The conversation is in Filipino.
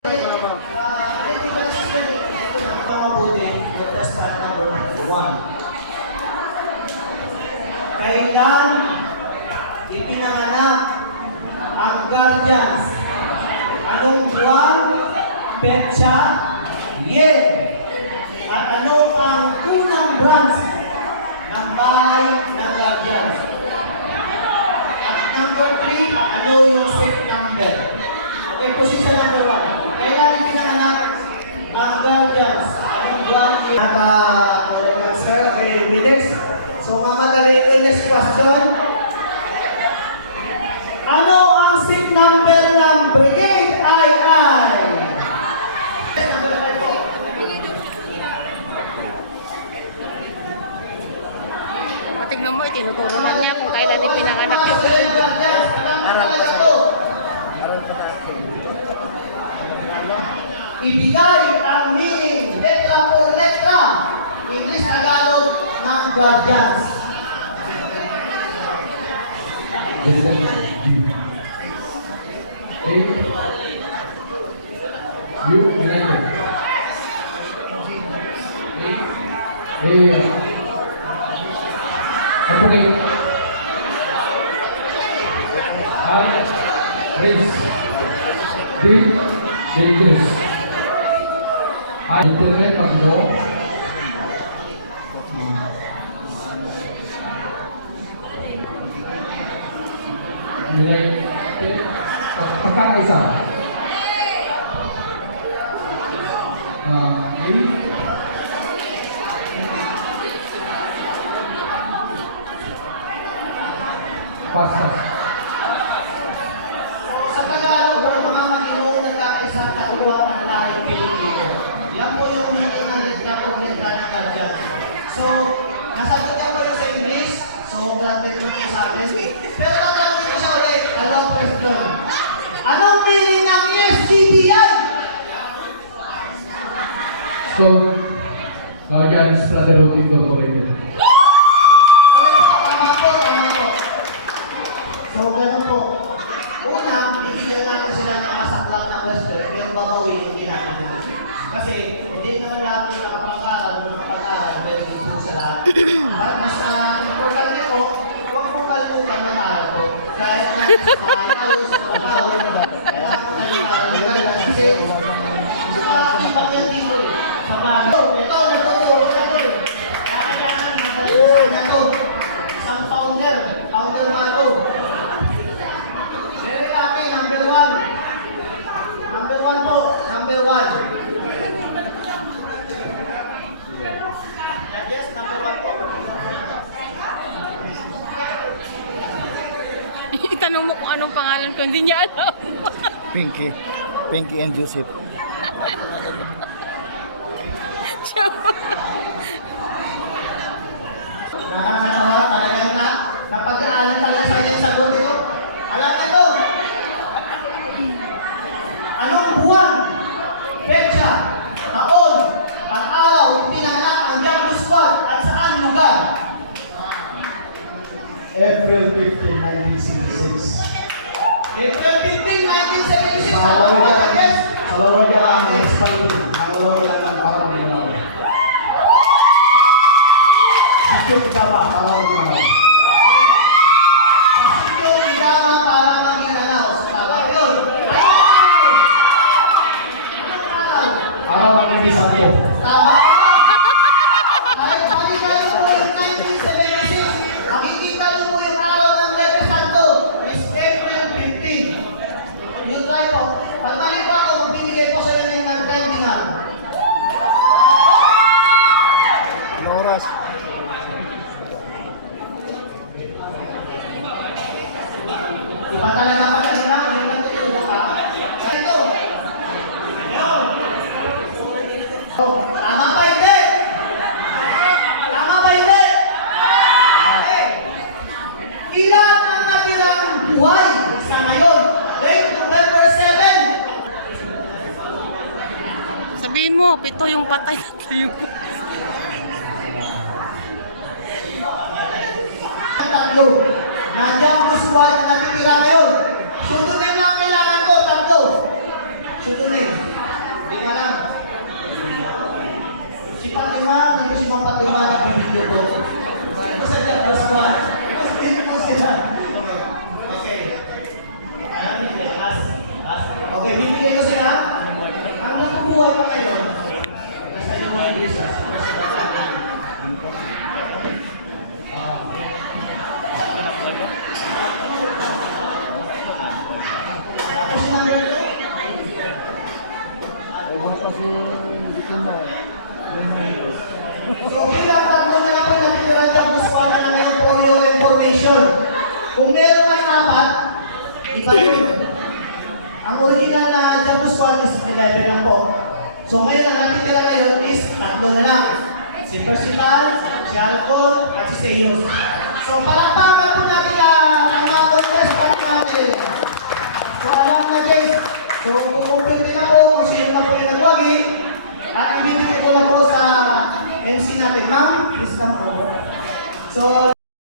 Kailan ipinanganak ang Guardians? Anong buwan, petsa, year? At ano ang unang branch ng bahay ng Guardians? At number 3, ano yung safe number? Okay, position number 1. Kailan ipinanganak ang Guardians? Anong buwan, year? Correct answer. Okay, next. So, makadali yung next question. Ano ang SIC number ng Brigade II? Tingnan mo, tinuturunan niya kung kailan ipinanganak yung Aral pa sa ibigay ang meaning letra por letra, English Tagalog ng Guardians. Internet pag-ino pagkakaisa pastas Sa Tagalog, mga Panginoon, nagkakaisa at katuwa ang lahing Pilipino. Yan po yung meaning ng letra por letra ng Guardians. So, nasagot niya po yung sa English. So, granted mo po sa akin. Pero natanong ko siya ulit. Along question. Anong meaning ng SGBI? so Guardians Brotherhood Incorporated. Ulit po, tama po, tama po. So, ganun po. Una, bibigyan natin sila ng masaklang na question. Yung babawi yung ginagawa nila. Kasi, hindi naman lahat yung nakapag-aral, pero dito sa lahat. At mas importante po, huwag mong kalimutan ng aral po. Dahil sa mga halos sa pagkaw, kailangan ko na yung aral. Kasi, iba yung dito eh. Sa mga ito, nagtuturo natin. Kailangan natin ito. Isang founder Maro. Very happy, number 1. Number 1 po, number 1. Yes, number 1 po. Itanong mo kung anong pangalan ko, hindi niya alam. Pinky and Joseph. Nakakatawa, talagang napag-aaral talaga sa inyo sa sagot ko. Alam niyo to. Anong buwan, petsa, taon, at araw ipinanganak ang Diablo Squad at saan lugar? April 15, 1966. April 15, 1976. Sa Ano po ba, yes? Sa laro niya ang expired. Ang laro niya ng Panginoon. Asok ka ba? Tawag mo na. Pasok yung tama para maging announce. Tama yun. Para mag-umisan ko. Tama. Kahit balikan po yung 1976, makikita niyo po yung araw ng Lepe Santo is April 15. Yung try po. Pagtalik pa ako, magbibigay po sa inyo ng terminal. Ano oras? Iba talaga pa rin na, yung natutulog pa. Ito. Tama ba hindi? Tama ba hindi? Ilan ang natirang buhay sa ngayon? Date November 7. Sabihin mo, 7 yung patay sa tayo. Tatlo. Nandiyan po squad na natitira ngayon. Sutunin lang kailangan ko, tatlo. Sutunin. So, bilang tatlo na lang po yung natitira dyan, Buspan na ngayon for your information. Kung meron man apat, iba yun. Ang original na Jabus Squad is 11 lang po. So ngayon, ang natitira ngayon is tatlo na lang. Si Percival, si Alcon, at si Seyus. So palakpakan